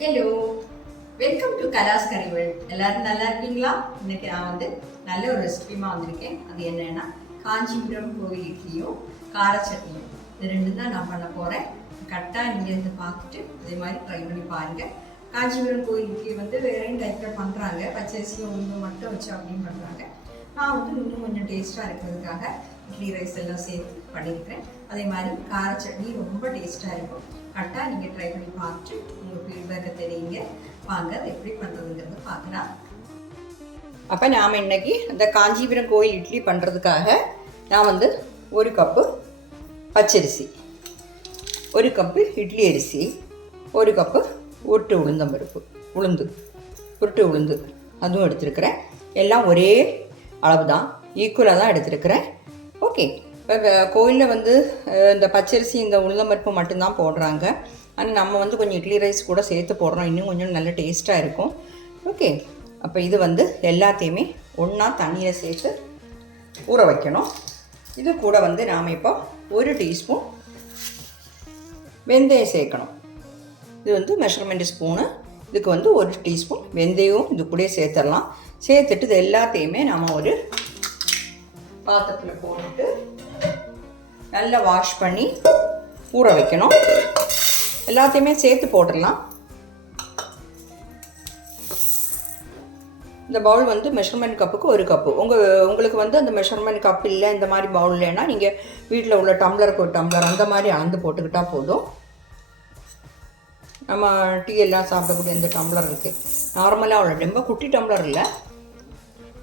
hello welcome to கலாஸ் கறிவல் எல்லாரும் நல்லா இருக்கீங்களா இன்னைக்கு நான் வந்து நல்ல ஒரு ரெசிபியுமா வந்திருக்கேன் அது என்னன்னா காஞ்சிபுரம் கோவில் இட்லியும் கார இது ரெண்டும் தான் நான் பண்ண போகிறேன் கரெக்டாக நீங்கள் இருந்து பார்த்துட்டு அதே மாதிரி ட்ரை பண்ணி பாருங்கள் காஞ்சிபுரம் கோவில் இட்லி வந்து வேறையும் டைப்பில் பண்ணுறாங்க பச்சரிசியும் உளுந்து மட்டும் வச்சு அப்படின்னு பண்ணுறாங்க நான் வந்து இன்னும் கொஞ்சம் டேஸ்ட்டாக இருக்கிறதுக்காக இட்லி ரைஸ் எல்லாம் சேர்த்து பண்ணியிருக்கிறேன் அதே மாதிரி காரச்சட்னி ரொம்ப டேஸ்ட்டாக இருக்கும் கரெக்டாக நீங்கள் ட்ரை பண்ணி பார்த்துட்டு விவர தெரியுங்க வாங்க எப்படி பண்ணுறதுங்கிறது பார்க்கலாம் அப்போ நாம் இன்னைக்கு இந்த காஞ்சிபுரம் கோயில் இட்லி பண்ணுறதுக்காக நான் வந்து ஒரு கப்பு பச்சரிசி ஒரு கப்பு இட்லி அரிசி ஒரு கப்பு உருட்டு உளுந்தம் பருப்பு உளுந்து உருட்டு உளுந்து அதுவும் எடுத்துருக்கிறேன் எல்லாம் ஒரே அளவு தான் ஈக்குவலாக தான் எடுத்துருக்கிறேன் ஓகே இப்போ கோயிலில் வந்து இந்த பச்சரிசி இந்த உளுந்தம் பருப்பு மட்டும்தான் போடுறாங்க ஆனால் நம்ம வந்து கொஞ்சம் இட்லி ரைஸ் கூட சேர்த்து போடுறோம் இன்னும் கொஞ்சம் நல்ல டேஸ்ட்டாக இருக்கும் ஓகே அப்போ இது வந்து எல்லாத்தையுமே ஒன்றா தண்ணியில் சேர்த்து ஊற வைக்கணும் இது கூட வந்து நாம் இப்போ ஒரு டீஸ்பூன் வெந்தயம் சேர்க்கணும் இது வந்து மெஷர்மெண்ட் ஸ்பூனு இதுக்கு வந்து ஒரு டீஸ்பூன் வெந்தயம் இது கூட சேர்த்துடலாம் சேர்த்துட்டு இது எல்லாத்தையுமே நாம் ஒரு பாத்திரத்தில் போட்டுட்டு நல்லா வாஷ் பண்ணி ஊற வைக்கணும் எல்லாத்தையுமே சேர்த்து போட்டுடலாம் இந்த பவுல் வந்து மெஷர்மெண்ட் கப்புக்கு ஒரு கப்பு உங்கள் உங்களுக்கு வந்து அந்த மெஷர்மெண்ட் கப் இல்லை இந்த மாதிரி பவுல் இல்லைன்னா நீங்கள் வீட்டில் உள்ள டம்ளருக்கு ஒரு டம்ளர் அந்த மாதிரி அளந்து போட்டுக்கிட்டால் போதும் நம்ம டீ எல்லாம் சாப்பிடக்கூடிய இந்த டம்ளர் இருக்குது நார்மலாக உள்ள ரொம்ப குட்டி டம்ளர் இல்லை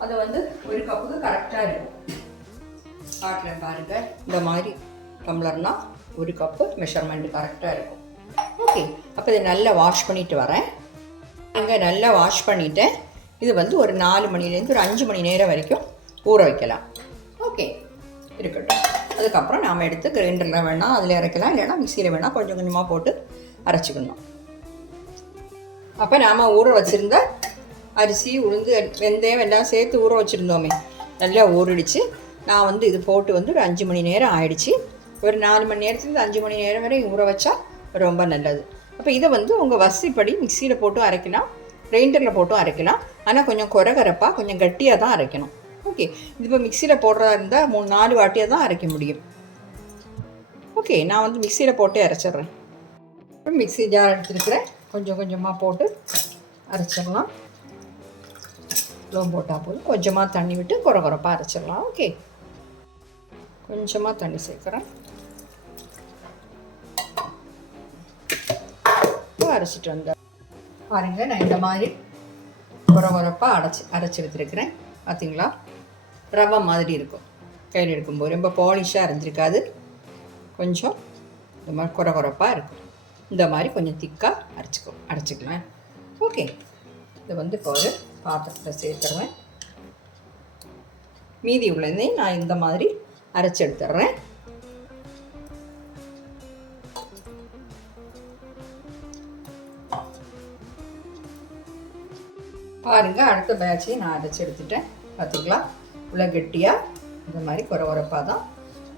அது வந்து ஒரு கப்புக்கு கரெக்டாக இருக்கும் காட்டுறேன் பாருங்கள் இந்த மாதிரி டம்ளர்னால் ஒரு கப்பு மெஷர்மெண்ட் கரெக்டாக இருக்கும் ஓகே அப்போ இதை நல்லா வாஷ் பண்ணிவிட்டு வரேன் அங்கே நல்லா வாஷ் பண்ணிவிட்டு இது வந்து ஒரு நாலு மணிலேருந்து ஒரு அஞ்சு மணி நேரம் வரைக்கும் ஊற வைக்கலாம் ஓகே இருக்கட்டும் அதுக்கப்புறம் நாம் எடுத்து கிரைண்டரில் வேணால் அதில் இறக்கலாம் இல்லைனா மிக்சியில் வேணால் கொஞ்சம் கொஞ்சமாக போட்டு அரைச்சிக்கணும் அப்போ நாம் ஊற வச்சுருந்த அரிசி உளுந்து வெந்தயம் எல்லாம் சேர்த்து ஊற வச்சுருந்தோமே நல்லா ஊறிடுச்சு நான் வந்து இது போட்டு வந்து ஒரு அஞ்சு மணி நேரம் ஆயிடுச்சு ஒரு நாலு மணி நேரத்துலேருந்து அஞ்சு மணி நேரம் வரை ஊற வச்சா ரொம்ப நல்லது அப்போ இதை வந்து உங்கள் வசதிப்படி மிக்சியில் போட்டும் அரைக்கலாம் கிரைண்டரில் போட்டும் அரைக்கலாம் ஆனால் கொஞ்சம் குறகரப்பாக கொஞ்சம் கட்டியாக தான் அரைக்கணும் ஓகே இது இப்போ மிக்சியில் போடுறதா இருந்தால் மூணு நாலு வாட்டியாக தான் அரைக்க முடியும் ஓகே நான் வந்து மிக்சியில் போட்டு அரைச்சிட்றேன் அப்புறம் மிக்சி ஜார் எடுத்துருக்குறேன் கொஞ்சம் கொஞ்சமாக போட்டு அரைச்சிடலாம் லோம் போட்டால் போதும் கொஞ்சமாக தண்ணி விட்டு குறை அரைச்சிடலாம் ஓகே கொஞ்சமாக தண்ணி சேர்க்குறேன் அரைச்சிட்டு வந்தேன் பாருங்கள் நான் இந்த மாதிரி உர உரப்பாக அடைச்சி அரைச்சி எடுத்துருக்கிறேன் பார்த்திங்களா ரவை மாதிரி இருக்கும் கையில் எடுக்கும்போது ரொம்ப பாலிஷாக அரைஞ்சிருக்காது கொஞ்சம் இந்த மாதிரி குற குறப்பாக இருக்கும் இந்த மாதிரி கொஞ்சம் திக்காக அரைச்சிக்கோ அரைச்சிக்கலாம் ஓகே இதை வந்து இப்போ ஒரு பாத்திரத்தில் சேர்த்துருவேன் மீதி உள்ளதையும் நான் இந்த மாதிரி அரைச்சி எடுத்துட்றேன் பாருங்கள் அடுத்த பேட்சையும் நான் அடைச்சி எடுத்துட்டேன் பார்த்துக்கலாம் உள்ள கெட்டியாக இந்த மாதிரி குறை உரப்பாக தான்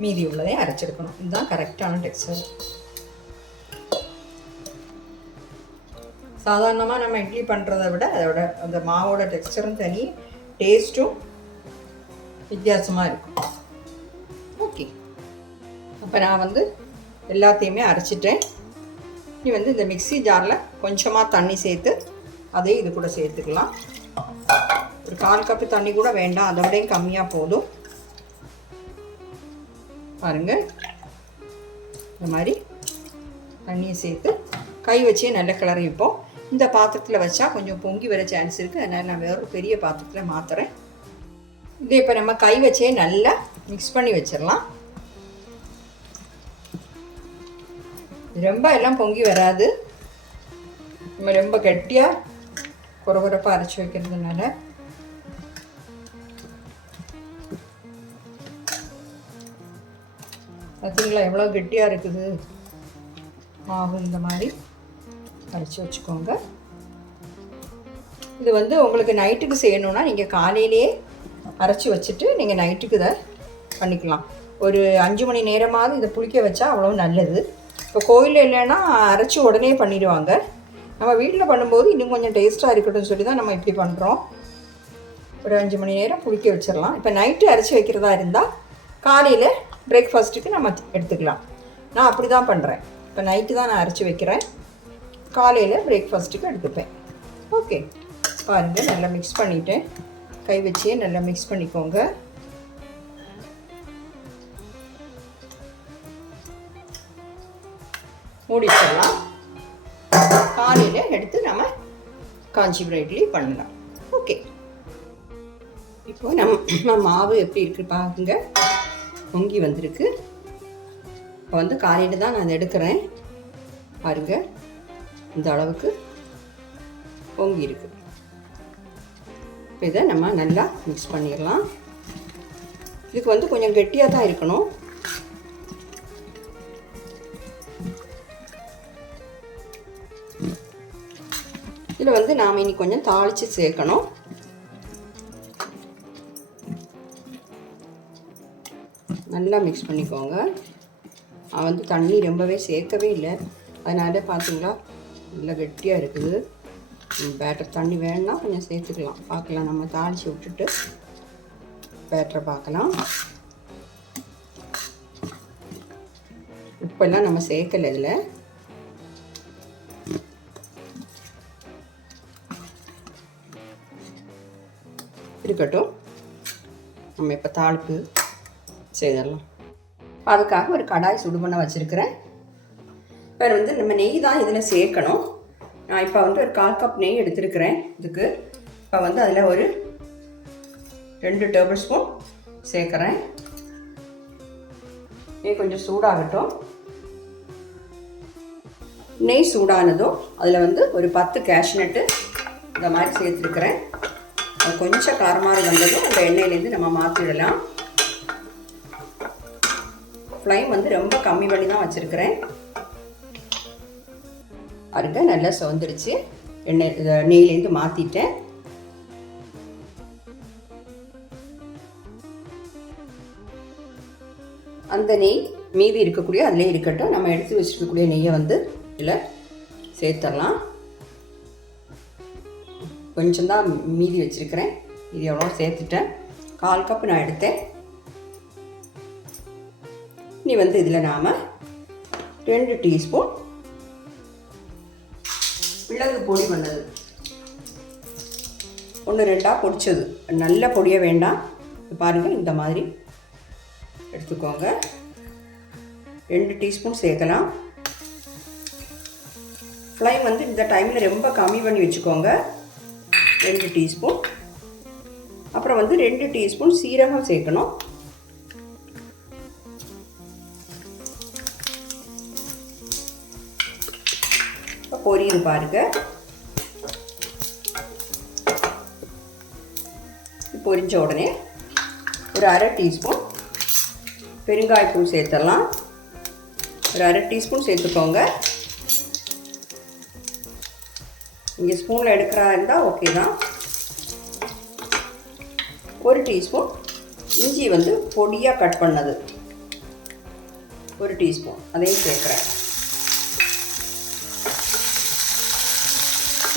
மீதி உள்ளதையும் அரைச்சிருக்கணும் இதுதான் கரெக்டான டெக்ஸ்டர் சாதாரணமாக நம்ம இட்லி பண்ணுறதை விட அதோட அந்த மாவோட டெக்ஸ்டரும் தனி டேஸ்ட்டும் வித்தியாசமாக இருக்கும் ஓகே அப்போ நான் வந்து எல்லாத்தையுமே அரைச்சிட்டேன் இனி வந்து இந்த மிக்சி ஜாரில் கொஞ்சமாக தண்ணி சேர்த்து அதையும் இது கூட சேர்த்துக்கலாம் ஒரு கால் கப்பு தண்ணி கூட வேண்டாம் அதை விடையும் கம்மியாக போதும் பாருங்கள் இந்த மாதிரி தண்ணியை சேர்த்து கை வச்சே நல்ல கிளறிப்போம் இந்த பாத்திரத்தில் வச்சா கொஞ்சம் பொங்கி வர சான்ஸ் இருக்குது அதனால் நான் வேறு பெரிய பாத்திரத்தில் மாற்றுறேன் இதே இப்போ நம்ம கை வச்சே நல்லா மிக்ஸ் பண்ணி வச்சிடலாம் ரொம்ப எல்லாம் பொங்கி வராது நம்ம ரொம்ப கெட்டியாக குறகுறப்பாக அரைச்சி வைக்கிறதுனால பார்த்தீங்களா எவ்வளோ கெட்டியாக இருக்குது மாவு இந்த மாதிரி அரைச்சி வச்சுக்கோங்க இது வந்து உங்களுக்கு நைட்டுக்கு செய்யணுன்னா நீங்கள் காலையிலேயே அரைச்சி வச்சுட்டு நீங்கள் நைட்டுக்கு இதை பண்ணிக்கலாம் ஒரு அஞ்சு மணி நேரமாவது இதை புளிக்க வச்சா அவ்வளோ நல்லது இப்போ கோயிலில் இல்லைன்னா அரைச்சி உடனே பண்ணிடுவாங்க நம்ம வீட்டில் பண்ணும்போது இன்னும் கொஞ்சம் டேஸ்ட்டாக இருக்கட்டும் சொல்லி தான் நம்ம இப்படி பண்ணுறோம் ஒரு அஞ்சு மணி நேரம் புளிக்க வச்சிடலாம் இப்போ நைட்டு அரைச்சி வைக்கிறதா இருந்தால் காலையில் பிரேக்ஃபாஸ்ட்டுக்கு நம்ம எடுத்துக்கலாம் நான் அப்படி தான் பண்ணுறேன் இப்போ நைட்டு தான் நான் அரைச்சி வைக்கிறேன் காலையில் பிரேக்ஃபாஸ்ட்டுக்கு எடுத்துப்பேன் ஓகே பாருங்கள் நல்லா மிக்ஸ் பண்ணிவிட்டேன் கை வச்சே நல்லா மிக்ஸ் பண்ணிக்கோங்க மூடிச்சிடலாம் காலையில் எடுத்து நம்ம காஞ்சி பிரைட்லி பண்ணலாம் ஓகே இப்போ நம்ம மாவு எப்படி இருக்கு பாருங்க பொங்கி வந்திருக்கு இப்போ வந்து காலையில் தான் நான் எடுக்கிறேன் பாருங்க இந்த அளவுக்கு பொங்கி இருக்கு இப்போ இதை நம்ம நல்லா மிக்ஸ் பண்ணிடலாம் இதுக்கு வந்து கொஞ்சம் கெட்டியாக தான் இருக்கணும் இதில் வந்து நாம் இன்னைக்கு கொஞ்சம் தாளித்து சேர்க்கணும் நல்லா மிக்ஸ் பண்ணிக்கோங்க வந்து தண்ணி ரொம்பவே சேர்க்கவே இல்லை அதனால பார்த்தீங்களா நல்லா கெட்டியாக இருக்குது பேட்டர் தண்ணி வேணும்னா கொஞ்சம் சேர்த்துக்கலாம் பார்க்கலாம் நம்ம தாளித்து விட்டுட்டு பேட்டரை பார்க்கலாம் உப்பெல்லாம் நம்ம சேர்க்கலை இதில் எடுத்துக்கட்டும் நம்ம இப்போ தாளிப்பு செய்திடலாம் அதுக்காக ஒரு கடாய் சுடு பண்ண வச்சுருக்கிறேன் வேறு வந்து நம்ம நெய் தான் இதில் சேர்க்கணும் நான் இப்போ வந்து ஒரு கால் கப் நெய் எடுத்துருக்கிறேன் இதுக்கு இப்போ வந்து அதில் ஒரு ரெண்டு டேபிள் ஸ்பூன் சேர்க்குறேன் நெய் கொஞ்சம் சூடாகட்டும் நெய் சூடானதும் அதில் வந்து ஒரு பத்து கேஷ்நட்டு இந்த மாதிரி சேர்த்துருக்குறேன் அது கொஞ்சம் காரமாக வந்ததும் அந்த எண்ணெயிலேருந்து நம்ம மாற்றிடலாம் ஃப்ளைம் வந்து ரொம்ப கம்மி பண்ணி தான் வச்சுருக்கிறேன் அருக நல்லா சுவந்துருச்சு எண்ணெய் நெய்லேருந்து மாற்றிட்டேன் அந்த நெய் மீதி இருக்கக்கூடிய அதிலே இருக்கட்டும் நம்ம எடுத்து வச்சுருக்கக்கூடிய நெய்யை வந்து இதில் சேர்த்துடலாம் கொஞ்சம் தான் மீதி வச்சுருக்கிறேன் இது எவ்வளோ சேர்த்துட்டேன் கால் கப் நான் எடுத்தேன் இனி வந்து இதில் நாம் ரெண்டு டீஸ்பூன் மிளகு பொடி பண்ணது ஒன்று ரெண்டாக பொடிச்சது நல்ல பொடியை வேண்டாம் பாருங்கள் இந்த மாதிரி எடுத்துக்கோங்க ரெண்டு டீஸ்பூன் சேர்க்கலாம் ஃப்ளைம் வந்து இந்த டைமில் ரொம்ப கம்மி பண்ணி வச்சுக்கோங்க ரெண்டு டீஸ்பூன் அப்புறம் வந்து ரெண்டு டீஸ்பூன் சீரகம் சேர்க்கணும் பொரியுது பாருங்க பொரிஞ்ச உடனே ஒரு அரை டீஸ்பூன் பெருங்காயத்தூள் சேர்த்துடலாம் ஒரு அரை டீஸ்பூன் சேர்த்துக்கோங்க இங்கே ஸ்பூனில் எடுக்கிறா இருந்தால் ஓகே தான் ஒரு டீஸ்பூன் இஞ்சி வந்து பொடியாக கட் பண்ணது ஒரு டீஸ்பூன் அதையும் சேர்க்குறேன்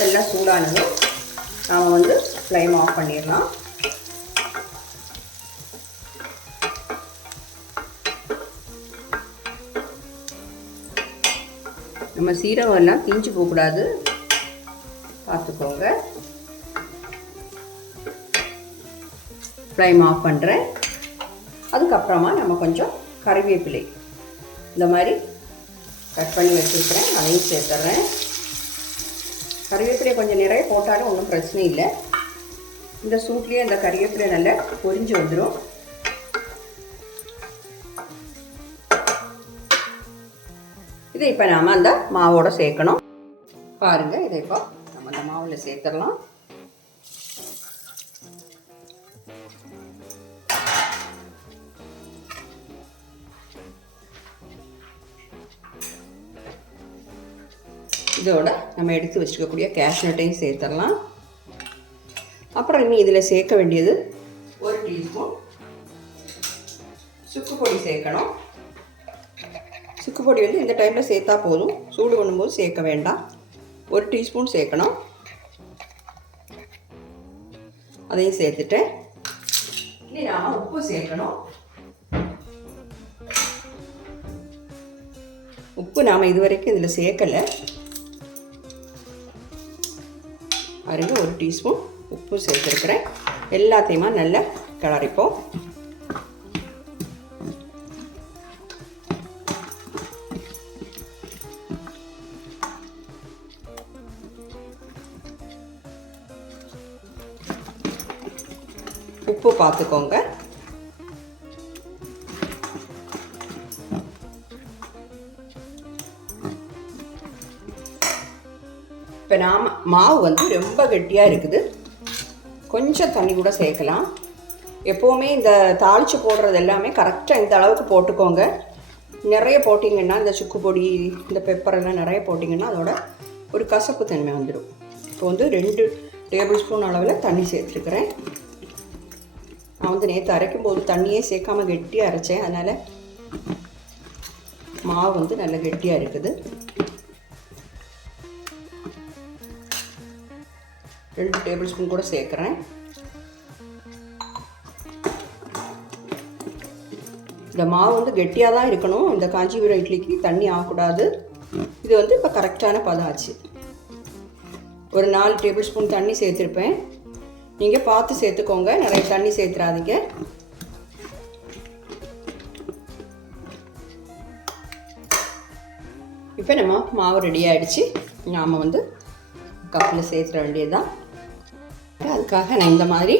எல்லாம் சூடானதும் நாம் வந்து ஃப்ளைம் ஆஃப் பண்ணிடலாம் நம்ம சீரகம் எல்லாம் கிஞ்சி போகக்கூடாது பார்த்துக்கோங்க ஃப்ளைம் ஆஃப் பண்ணுறேன் அதுக்கப்புறமா நம்ம கொஞ்சம் கறிவேப்பிலை இந்த மாதிரி கட் பண்ணி வச்சுருக்கிறேன் அதையும் சேர்த்துட்றேன் கறிவேப்பிலை கொஞ்சம் நிறைய போட்டாலும் ஒன்றும் பிரச்சனை இல்லை இந்த சூட்லேயே அந்த கறிவேப்பிலை நல்லா பொரிஞ்சு வந்துடும் இதை இப்போ நாம் அந்த மாவோடு சேர்க்கணும் பாருங்கள் இதை இப்போ அந்த மாவில் சேர்த்துடலாம் இதோட நம்ம எடுத்து வச்சுக்கக்கூடிய கேஷ்நட்டையும் சேர்த்துடலாம் அப்புறம் இனி இதில் சேர்க்க வேண்டியது ஒரு டீஸ்பூன் சுக்கு பொடி சேர்க்கணும் சுக்கு பொடி வந்து இந்த டைமில் சேர்த்தா போதும் சூடு பண்ணும்போது சேர்க்க வேண்டாம் ஒரு டீஸ்பூன் சேர்க்கணும் அதையும் சேர்த்துட்டு இனி உப்பு சேர்க்கணும் உப்பு நாம் இது வரைக்கும் இதில் சேர்க்கலை அருகே ஒரு டீஸ்பூன் உப்பு சேர்த்துருக்குறேன் எல்லாத்தையுமா நல்லா கிளறிப்போம் பார்த்துக்கோங்க இப்போ நாம் மாவு வந்து ரொம்ப கெட்டியாக இருக்குது கொஞ்சம் தண்ணி கூட சேர்க்கலாம் எப்போவுமே இந்த தாளித்து போடுறது எல்லாமே கரெக்டாக இந்த அளவுக்கு போட்டுக்கோங்க நிறைய போட்டிங்கன்னா இந்த சுக்கு பொடி இந்த பெப்பர் எல்லாம் நிறைய போட்டிங்கன்னா அதோட ஒரு கசப்பு தன்மை வந்துடும் இப்போ வந்து ரெண்டு டேபிள் ஸ்பூன் அளவில் தண்ணி சேர்த்துருக்குறேன் நான் வந்து நேற்று அரைக்கும் போது தண்ணியே சேர்க்காம கெட்டியாக அரைச்சேன் அதனால் மாவு வந்து நல்லா கெட்டியாக இருக்குது ரெண்டு டேபிள் ஸ்பூன் கூட சேர்க்குறேன் இந்த மாவு வந்து கெட்டியாக தான் இருக்கணும் இந்த காஞ்சிபுரம் இட்லிக்கு தண்ணி ஆகக்கூடாது இது வந்து இப்போ கரெக்டான பதம் ஆச்சு ஒரு நாலு டேபிள் ஸ்பூன் தண்ணி சேர்த்துருப்பேன் நீங்கள் பார்த்து சேர்த்துக்கோங்க நிறைய தண்ணி சேர்த்துறாதீங்க இப்போ நம்ம மாவு ரெடி ஆகிடுச்சு நாம் வந்து கப்பில் சேர்த்துட வேண்டியது தான் அதுக்காக நான் இந்த மாதிரி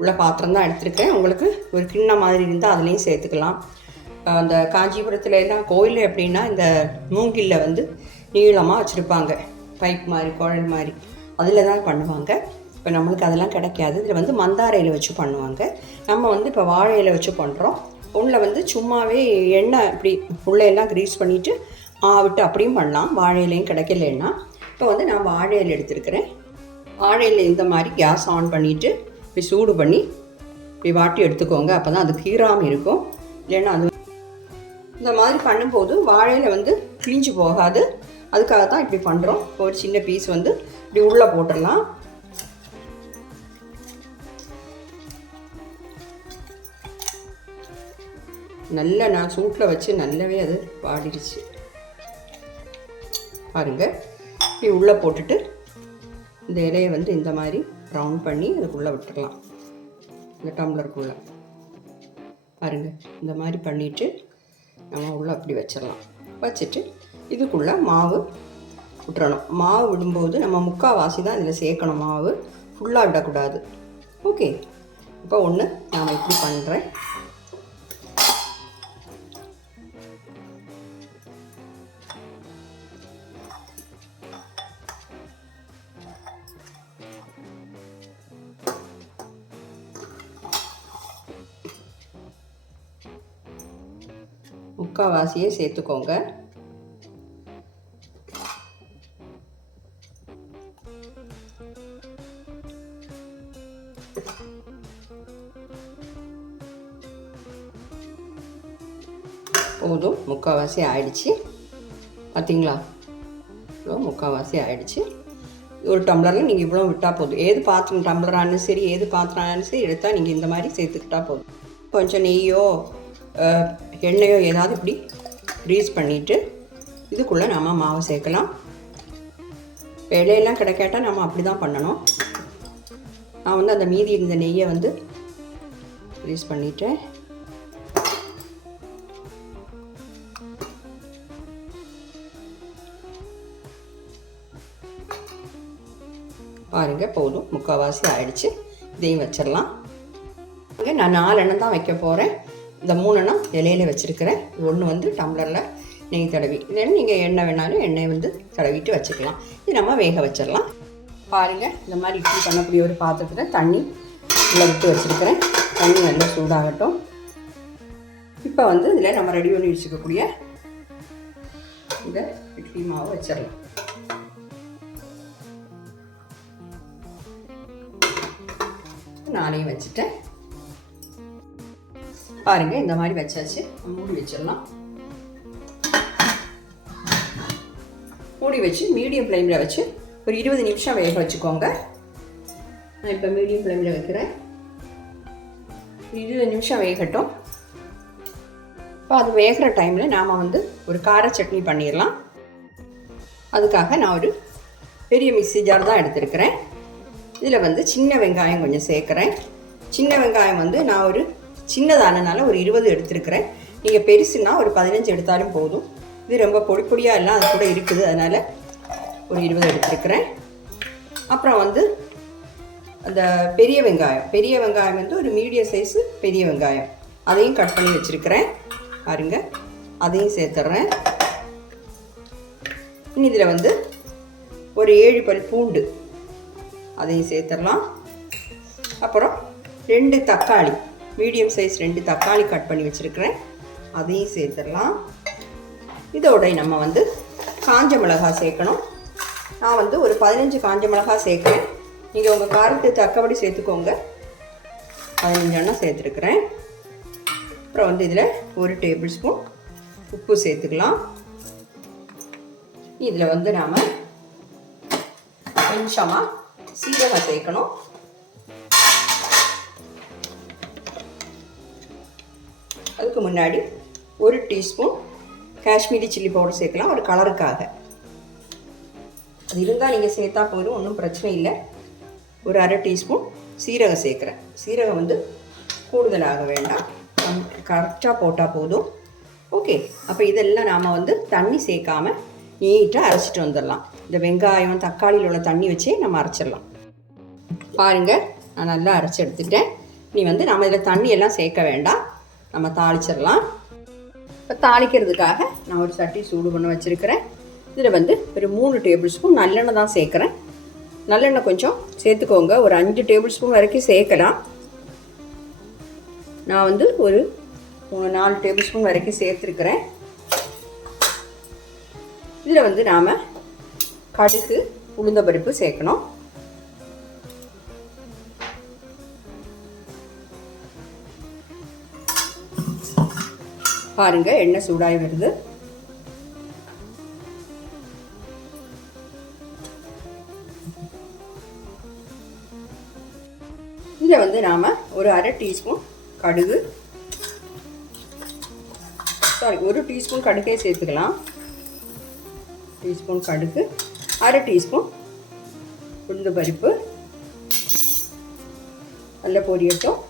உள்ள பாத்திரம் தான் எடுத்திருக்கேன் உங்களுக்கு ஒரு கிண்ண மாதிரி இருந்தால் அதுலேயும் சேர்த்துக்கலாம் அந்த காஞ்சிபுரத்தில் எல்லாம் கோயில் எப்படின்னா இந்த மூங்கிலில் வந்து நீளமாக வச்சுருப்பாங்க பைப் மாதிரி குழல் மாதிரி அதில் தான் பண்ணுவாங்க இப்போ நம்மளுக்கு அதெல்லாம் கிடைக்காது இதில் வந்து மந்தாரையில் வச்சு பண்ணுவாங்க நம்ம வந்து இப்போ வாழை வச்சு பண்ணுறோம் உள்ள வந்து சும்மாவே எண்ணெய் இப்படி உள்ளெல்லாம் க்ரீஸ் பண்ணிவிட்டு ஆவிட்டு அப்படியும் பண்ணலாம் வாழை இலையும் கிடைக்கலன்னா இப்போ வந்து நான் வாழை இலை எடுத்துருக்கிறேன் வாழை இந்த மாதிரி கேஸ் ஆன் பண்ணிவிட்டு இப்படி சூடு பண்ணி இப்படி வாட்டி எடுத்துக்கோங்க அப்போ தான் அது கீராமல் இருக்கும் இல்லைன்னா அது இந்த மாதிரி பண்ணும்போது வாழையில் வந்து கிழிஞ்சு போகாது அதுக்காக தான் இப்படி பண்ணுறோம் ஒரு சின்ன பீஸ் வந்து இப்படி உள்ளே போட்டுடலாம் நல்ல நான் சூட்டில் வச்சு நல்லாவே அது வாடிடுச்சு பாருங்கள் இப்படி உள்ளே போட்டுட்டு இந்த இலையை வந்து இந்த மாதிரி ரவுண்ட் பண்ணி அதுக்குள்ளே விட்டுடலாம் இந்த டம்ளருக்குள்ள பாருங்கள் இந்த மாதிரி பண்ணிவிட்டு நம்ம உள்ளே அப்படி வச்சிடலாம் வச்சுட்டு இதுக்குள்ளே மாவு விட்டுறணும் மாவு விடும்போது நம்ம முக்கால் வாசி தான் இதில் சேர்க்கணும் மாவு ஃபுல்லாக விடக்கூடாது ஓகே இப்போ ஒன்று நான் இப்படி பண்ணுறேன் முக்கால்வாசியே சேர்த்துக்கோங்க போதும் முக்கால்வாசி ஆயிடுச்சு பார்த்தீங்களா இவ்வளோ முக்கால்வாசி ஆயிடுச்சு ஒரு டம்ளரில் நீங்கள் இவ்வளோ விட்டால் போதும் ஏது பாத்திரம் டம்ளரானு சரி ஏது பாத்திரம் ஆனாலும் சரி எடுத்தால் நீங்கள் இந்த மாதிரி சேர்த்துக்கிட்டா போதும் கொஞ்சம் நெய்யோ எண்ணெயோ ஏதாவது இப்படி க்ரீஸ் பண்ணிவிட்டு இதுக்குள்ளே நம்ம மாவை சேர்க்கலாம் வேலையெல்லாம் கிடைக்காட்டால் நம்ம அப்படி தான் பண்ணணும் நான் வந்து அந்த மீதி இருந்த நெய்யை வந்து க்ரீஸ் பண்ணிவிட்டேன் பாருங்கள் போதும் முக்கால்வாசி ஆயிடுச்சு இதையும் வச்சிடலாம் நான் நாலு எண்ணெய் தான் வைக்க போகிறேன் இந்த மூணு நான் இலையில வச்சுருக்கிறேன் ஒன்று வந்து டம்ளரில் நெய் தடவி இல்லைன்னா நீங்கள் எண்ணெய் வேணாலும் எண்ணெய் வந்து தடவிட்டு வச்சுக்கலாம் இது நம்ம வேக வச்சிடலாம் பாருங்கள் இந்த மாதிரி இட்லி பண்ணக்கூடிய ஒரு பாத்திரத்தில் தண்ணி உள்ள விட்டு வச்சுருக்கிறேன் தண்ணி நல்லா சூடாகட்டும் இப்போ வந்து இதில் நம்ம ரெடி பண்ணி வச்சுக்கக்கூடிய இந்த இட்லி மாவு வச்சிடலாம் நானே வச்சுட்டேன் பாருங்கள் இந்த மாதிரி வச்சாச்சு மூடி வச்சிடலாம் மூடி வச்சு மீடியம் ஃப்ளேமில் வச்சு ஒரு இருபது நிமிஷம் வேக வச்சுக்கோங்க நான் இப்போ மீடியம் ஃப்ளேமில் வைக்கிறேன் இருபது நிமிஷம் வேகட்டும் இப்போ அது வேகிற டைமில் நாம் வந்து ஒரு கார சட்னி பண்ணிடலாம் அதுக்காக நான் ஒரு பெரிய மிக்சி ஜார் தான் எடுத்திருக்கிறேன் இதில் வந்து சின்ன வெங்காயம் கொஞ்சம் சேர்க்குறேன் சின்ன வெங்காயம் வந்து நான் ஒரு சின்னதானனால ஒரு இருபது எடுத்திருக்கிறேன் நீங்கள் பெருசுன்னா ஒரு பதினஞ்சு எடுத்தாலும் போதும் இது ரொம்ப பொடி பொடியாக எல்லாம் அது கூட இருக்குது அதனால் ஒரு இருபது எடுத்துருக்குறேன் அப்புறம் வந்து அந்த பெரிய வெங்காயம் பெரிய வெங்காயம் வந்து ஒரு மீடியம் சைஸு பெரிய வெங்காயம் அதையும் கட் பண்ணி வச்சுருக்கிறேன் பாருங்க அதையும் சேர்த்துட்றேன் இனி இதில் வந்து ஒரு ஏழு பல் பூண்டு அதையும் சேர்த்துடலாம் அப்புறம் ரெண்டு தக்காளி மீடியம் சைஸ் ரெண்டு தக்காளி கட் பண்ணி வச்சுருக்கிறேன் அதையும் சேர்த்துடலாம் இதோட நம்ம வந்து காஞ்ச மிளகா சேர்க்கணும் நான் வந்து ஒரு பதினஞ்சு காஞ்ச மிளகா சேர்க்குறேன் நீங்கள் உங்கள் காரத்துக்கு தக்கபடி சேர்த்துக்கோங்க பதினஞ்சு சேர்த்துருக்குறேன் அப்புறம் வந்து இதில் ஒரு டேபிள் ஸ்பூன் உப்பு சேர்த்துக்கலாம் இதில் வந்து நாம் கொஞ்சமாக சீரகம் சேர்க்கணும் அதுக்கு முன்னாடி ஒரு டீஸ்பூன் காஷ்மீரி சில்லி பவுடர் சேர்க்கலாம் ஒரு கலருக்காக அது இருந்தால் நீங்கள் சேர்த்தா போதும் ஒன்றும் பிரச்சனை இல்லை ஒரு அரை டீஸ்பூன் சீரகம் சேர்க்குறேன் சீரகம் வந்து கூடுதலாக வேண்டாம் கரெக்டாக போட்டால் போதும் ஓகே அப்போ இதெல்லாம் நாம் வந்து தண்ணி சேர்க்காமல் நீட்டாக அரைச்சிட்டு வந்துடலாம் இந்த வெங்காயம் தக்காளியில் உள்ள தண்ணி வச்சே நம்ம அரைச்சிடலாம் பாருங்கள் நான் நல்லா அரைச்சி எடுத்துட்டேன் நீ வந்து நம்ம இதில் தண்ணியெல்லாம் சேர்க்க வேண்டாம் நம்ம தாளிச்சிடலாம் இப்போ தாளிக்கிறதுக்காக நான் ஒரு சட்டி சூடு பண்ண வச்சுருக்கிறேன் இதில் வந்து ஒரு மூணு டேபிள் ஸ்பூன் நல்லெண்ணெய் தான் சேர்க்குறேன் நல்லெண்ணெய் கொஞ்சம் சேர்த்துக்கோங்க ஒரு அஞ்சு டேபிள் ஸ்பூன் வரைக்கும் சேர்க்கலாம் நான் வந்து ஒரு நாலு டேபிள் ஸ்பூன் வரைக்கும் சேர்த்துருக்குறேன் இதில் வந்து நாம் கடுகு உளுந்த பருப்பு சேர்க்கணும் பாருங்கள் எண்ணெய் சூடாகி வருது இதில் வந்து நாம் ஒரு அரை டீஸ்பூன் கடுகு சாரி ஒரு டீஸ்பூன் கடுகே சேர்த்துக்கலாம் டீஸ்பூன் கடுகு அரை டீஸ்பூன் உளுந்து பருப்பு நல்ல பொரியட்டும்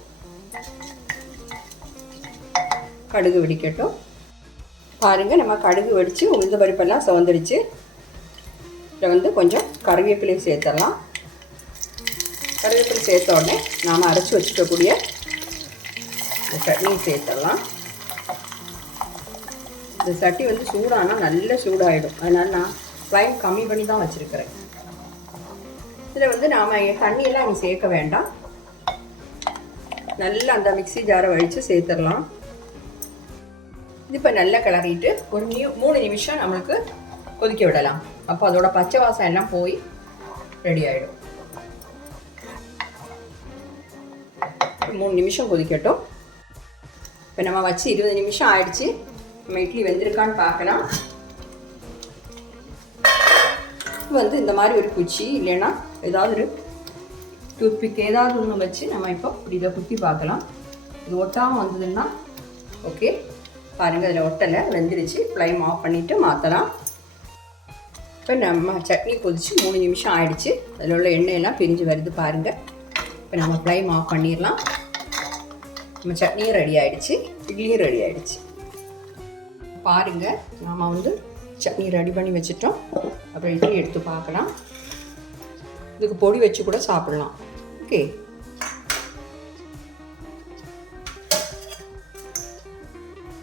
கடுகு வெடிக்கட்டும் பாருங்கள் நம்ம கடுகு வெடித்து உளுந்த பருப்பெல்லாம் சுவந்துடுச்சு இதில் வந்து கொஞ்சம் கருவேப்பிலையும் சேர்த்துடலாம் கருவேப்பிலை சேர்த்த உடனே நாம் அரைச்சி வச்சுக்கக்கூடிய சட்னியும் சேர்த்துடலாம் இந்த சட்டி வந்து சூடானால் நல்ல சூடாகிடும் அதனால் நான் ஃப்ளைம் கம்மி பண்ணி தான் வச்சுருக்கிறேன் இதில் வந்து நாம் தண்ணியெல்லாம் இங்கே சேர்க்க வேண்டாம் நல்லா அந்த மிக்சி ஜாரை வழித்து சேர்த்துடலாம் இப்போ நல்லா கிளறிட்டு ஒரு நியூ மூணு நிமிஷம் நம்மளுக்கு கொதிக்க விடலாம் அப்போ அதோட பச்சை வாசம் எல்லாம் போய் ரெடி ஆகிடும் மூணு நிமிஷம் கொதிக்கட்டும் இப்போ நம்ம வச்சு இருபது நிமிஷம் ஆயிடுச்சு நம்ம இட்லி வெந்திருக்கான்னு பார்க்கலாம் வந்து இந்த மாதிரி ஒரு குச்சி இல்லைன்னா ஏதாவது ஒரு டூத்பிக் ஏதாவது ஒன்று வச்சு நம்ம இப்போ இப்படி இதை குத்தி பார்க்கலாம் இது ஒட்டாமல் வந்ததுன்னா ஓகே பாருங்கள் அதில் ஒட்டலை வெந்துருச்சு ஃப்ளைம் ஆஃப் பண்ணிவிட்டு மாற்றலாம் இப்போ நம்ம சட்னி கொதித்து மூணு நிமிஷம் ஆயிடுச்சு அதில் உள்ள எண்ணெயெல்லாம் பிரிஞ்சு வருது பாருங்கள் இப்போ நம்ம ஃப்ளைம் ஆஃப் பண்ணிடலாம் நம்ம சட்னியும் ரெடி ஆகிடுச்சு இட்லியும் ரெடி ஆகிடுச்சு பாருங்கள் நாம் வந்து சட்னி ரெடி பண்ணி வச்சுட்டோம் அப்புறம் இட்லி எடுத்து பார்க்கலாம் இதுக்கு பொடி வச்சு கூட சாப்பிட்லாம் ஓகே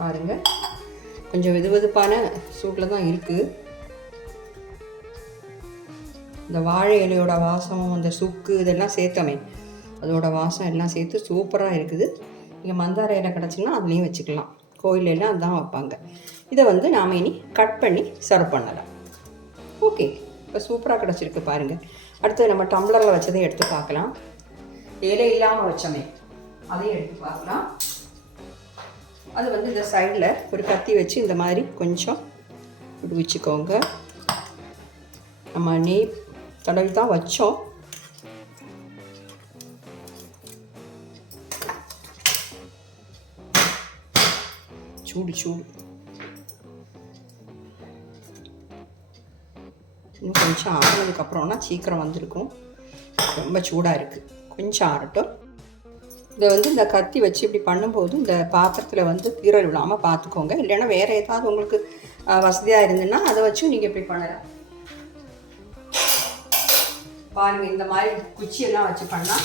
பாருங்கள் கொஞ்சம் வெது வெதுப்பான சூட்டில் தான் இருக்குது இந்த வாழை இலையோட வாசம் அந்த சுக்கு இதெல்லாம் சேர்த்தமே அதோடய வாசம் எல்லாம் சேர்த்து சூப்பராக இருக்குது நீங்கள் மந்தார இலை கிடச்சிங்கன்னா அதுலேயும் வச்சுக்கலாம் கோயிலெல்லாம் அதுதான் வைப்பாங்க இதை வந்து நாம் இனி கட் பண்ணி சர்வ் பண்ணலாம் ஓகே இப்போ சூப்பராக கிடச்சிருக்கு பாருங்கள் அடுத்து நம்ம டம்ளரில் வச்சதை எடுத்து பார்க்கலாம் இலை இல்லாமல் வச்சோமே அதையும் எடுத்து பார்க்கலாம் அது வந்து இந்த சைடில் ஒரு கத்தி வச்சு இந்த மாதிரி கொஞ்சம் விடுவிச்சுக்கோங்க நம்ம நீ தடவி தான் வச்சோம் சூடு சூடு இன்னும் கொஞ்சம் ஆறுனதுக்கப்புறம்னா சீக்கிரம் வந்திருக்கும் ரொம்ப சூடாக இருக்குது கொஞ்சம் ஆறட்டும் இதை வந்து இந்த கத்தி வச்சு இப்படி பண்ணும்போது இந்த பாத்திரத்தில் வந்து கீரல் விழாமல் பார்த்துக்கோங்க இல்லைன்னா வேறு ஏதாவது உங்களுக்கு வசதியாக இருந்ததுன்னா அதை வச்சும் நீங்கள் இப்படி பண்ணலாம் பாருங்கள் இந்த மாதிரி குச்சியெல்லாம் வச்சு பண்ணால்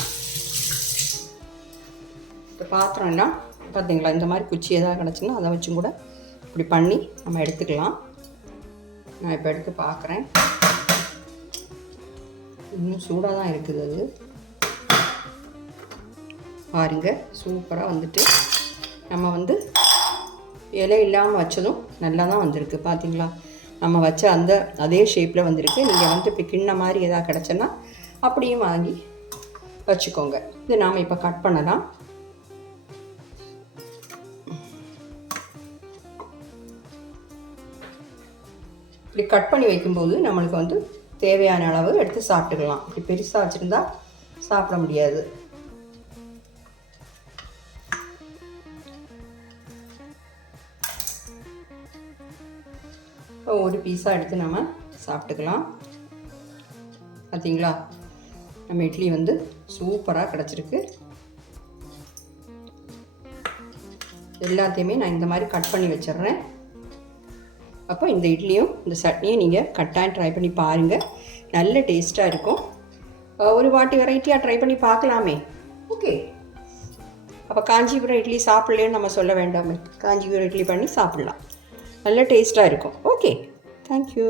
இந்த பாத்திரம்லாம் பார்த்தீங்களா இந்த மாதிரி குச்சி எதாவது கிடச்சுன்னா அதை வச்சும் கூட இப்படி பண்ணி நம்ம எடுத்துக்கலாம் நான் இப்போ எடுத்து பார்க்குறேன் இன்னும் சூடாக தான் இருக்குது அது பாருங்கள் சூப்பராக வந்துட்டு நம்ம வந்து இலை இல்லாமல் வச்சதும் நல்லா தான் வந்திருக்கு பார்த்தீங்களா நம்ம வச்ச அந்த அதே ஷேப்பில் வந்திருக்கு நீங்கள் வந்து இப்போ கிண்ண மாதிரி எதாவது கிடச்சேன்னா அப்படியும் வாங்கி வச்சுக்கோங்க இது நாம் இப்போ கட் பண்ணலாம் இப்படி கட் பண்ணி வைக்கும்போது நம்மளுக்கு வந்து தேவையான அளவு எடுத்து சாப்பிட்டுக்கலாம் இப்படி பெருசாக வச்சுருந்தா சாப்பிட முடியாது இப்போ ஒரு பீஸாக எடுத்து நம்ம சாப்பிட்டுக்கலாம் பார்த்தீங்களா நம்ம இட்லி வந்து சூப்பராக கிடச்சிருக்கு எல்லாத்தையுமே நான் இந்த மாதிரி கட் பண்ணி வச்சிடுறேன் அப்போ இந்த இட்லியும் இந்த சட்னியும் நீங்கள் கட்டாயம் ட்ரை பண்ணி பாருங்கள் நல்ல டேஸ்ட்டாக இருக்கும் ஒரு வாட்டி வெரைட்டியாக ட்ரை பண்ணி பார்க்கலாமே ஓகே அப்போ காஞ்சிபுரம் இட்லி சாப்பிட்லேன்னு நம்ம சொல்ல வேண்டாமே காஞ்சிபுரம் இட்லி பண்ணி சாப்பிட்லாம் நல்ல டேஸ்ட்டாக இருக்கும் ஓகே தேங்க்யூ